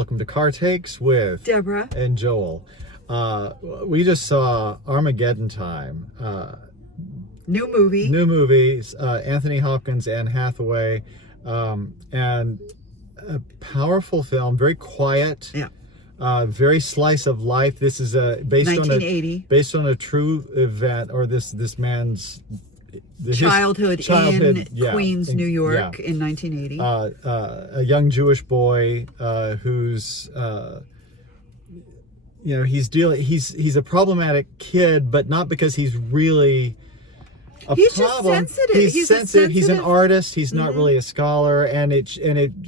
welcome to Car Takes with Deborah and Joel. We just saw Armageddon Time. New movie. Anthony Hopkins, Anne Hathaway, and a powerful film, very quiet. Yeah. Very slice of life. This is based 1980. based on a true event, or this man's childhood in Queens, New York, in 1980. A young Jewish boy who's he's a problematic kid, but not because he's really he's problem. Just sensitive. He's sensitive. He's an artist. He's not really a scholar, and it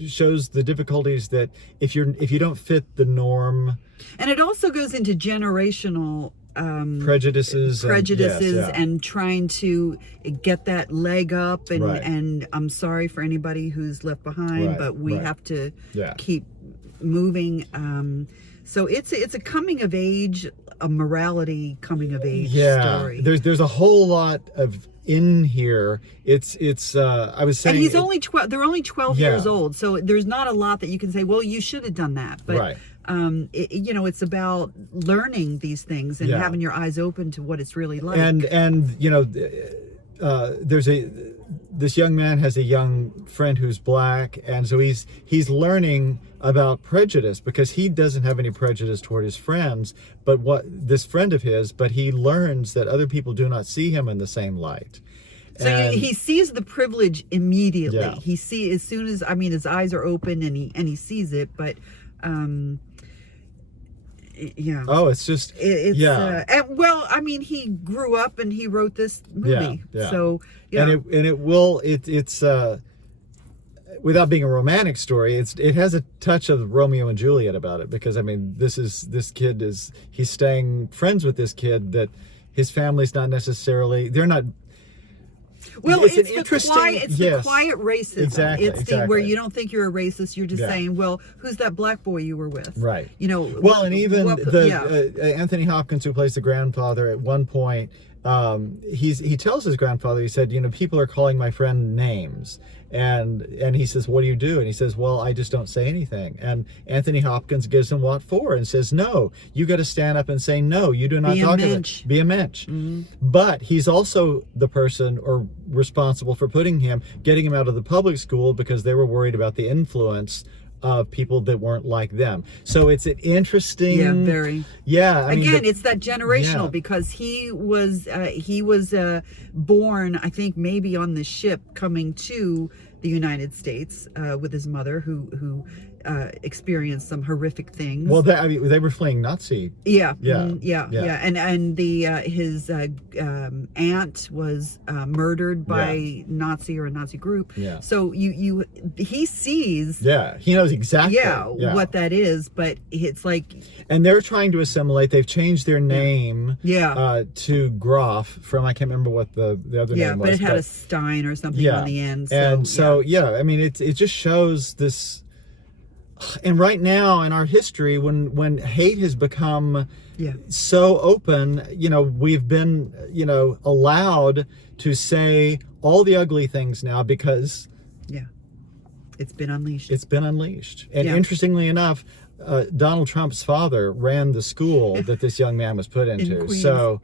shows the difficulties that if you don't fit the norm. And it also goes into generational prejudices and trying to get that leg up, and I'm sorry for anybody who's left behind, but we have to keep moving. So it's a coming of age, a morality coming of age story. There's a whole lot of in here. It's I was saying, and he's only 12. They're only 12 years old, so there's not a lot that you can say, well, you should have done that. But it's about learning these things and having your eyes open to what it's really like. And this young man has a young friend who's black, and so he's learning about prejudice, because he doesn't have any prejudice toward his friends, but he learns that other people do not see him in the same light. So he sees the privilege immediately. He as soon as his eyes are open and he sees it, but it's just he grew up and he wrote this movie. So it's without being a romantic story, it has a touch of Romeo and Juliet about it, because this kid he's staying friends with this kid that his family's not necessarily, they're not. Well, it's the quiet racism. Exactly. Where you don't think you're a racist. You're just saying, well, who's that black boy you were with? Right. Well, and even Anthony Hopkins, who plays the grandfather, at one point, he tells his grandfather, he said, people are calling my friend names. And he says, what do you do? And he says, well, I just don't say anything. And Anthony Hopkins gives him what for, and says, no, you got to stand up and say, no, you do not talk about it. Be a mensch. Mm-hmm. But he's also the person or responsible for getting him out of the public school, because they were worried about the influence of people that weren't like them. So it's an interesting, it's that generational, because he was born, I think, maybe on the ship coming to the United States with his mother, who experienced some horrific things. Well, they were fleeing Nazi. And his aunt was murdered by Nazi or a Nazi group. Yeah. So he sees. Yeah, he knows exactly. What that is, but it's like. And they're trying to assimilate. They've changed their name. To Groff from, I can't remember what the other name was. But it had a Stein or something on the end. It just shows this. And right now in our history, when hate has become so open, we've been, allowed to say all the ugly things now, because it's been unleashed. And interestingly enough, Donald Trump's father ran the school that this young man was put into. So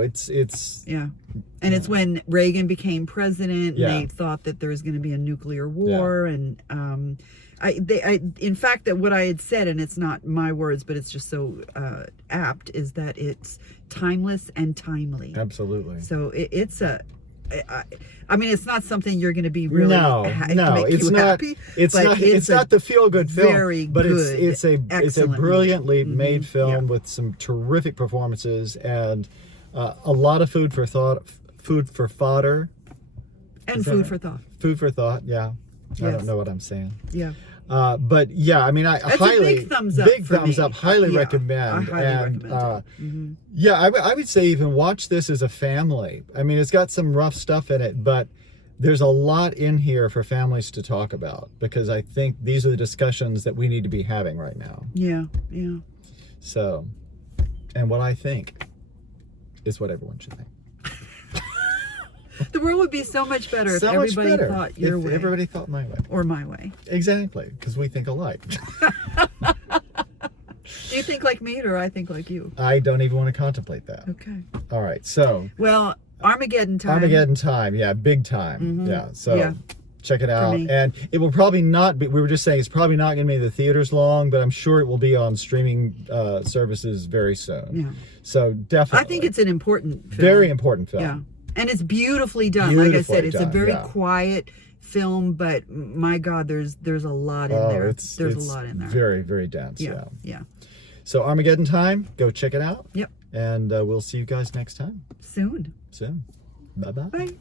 it's and it's when Reagan became president, and they thought that there was going to be a nuclear war, and in fact, that what I had said, and it's not my words, but it's just so apt, is that it's timeless and timely. Absolutely. So it's it's not something you're going to be really it's not happy. It's not the feel good film, very but good, it's a brilliantly made film with some terrific performances and a lot of food for fodder, and food for thought. Food for thought. Yeah. I don't know what I'm saying. Yeah. But that's a big thumbs up. Highly recommend. I highly recommend it. I would say even watch this as a family. It's got some rough stuff in it, but there's a lot in here for families to talk about, because I think these are the discussions that we need to be having right now. Yeah. So, and what I think is what everyone should think. The world would be so much better if So much everybody better thought your if way. everybody thought my way. Or my way. Exactly, because we think alike. Do you think like me or I think like you? I don't even want to contemplate that. Okay. All right, so. Well, Armageddon Time. Armageddon Time, yeah, big time. Mm-hmm. Yeah, so Yeah. check it out. me. And it will probably not be, we were just saying, it's probably not going to be in the theaters long, but I'm sure it will be on streaming services very soon. Yeah. So definitely. I think it's an important film. Very important film. Yeah. And it's beautifully done. Like I said, it's a very quiet film, but my God, there's a lot in there. There's a lot in there. Very, very dense. Yeah. Yeah. So Armageddon Time, go check it out. Yep. And we'll see you guys next time. Soon. Bye-bye. Bye.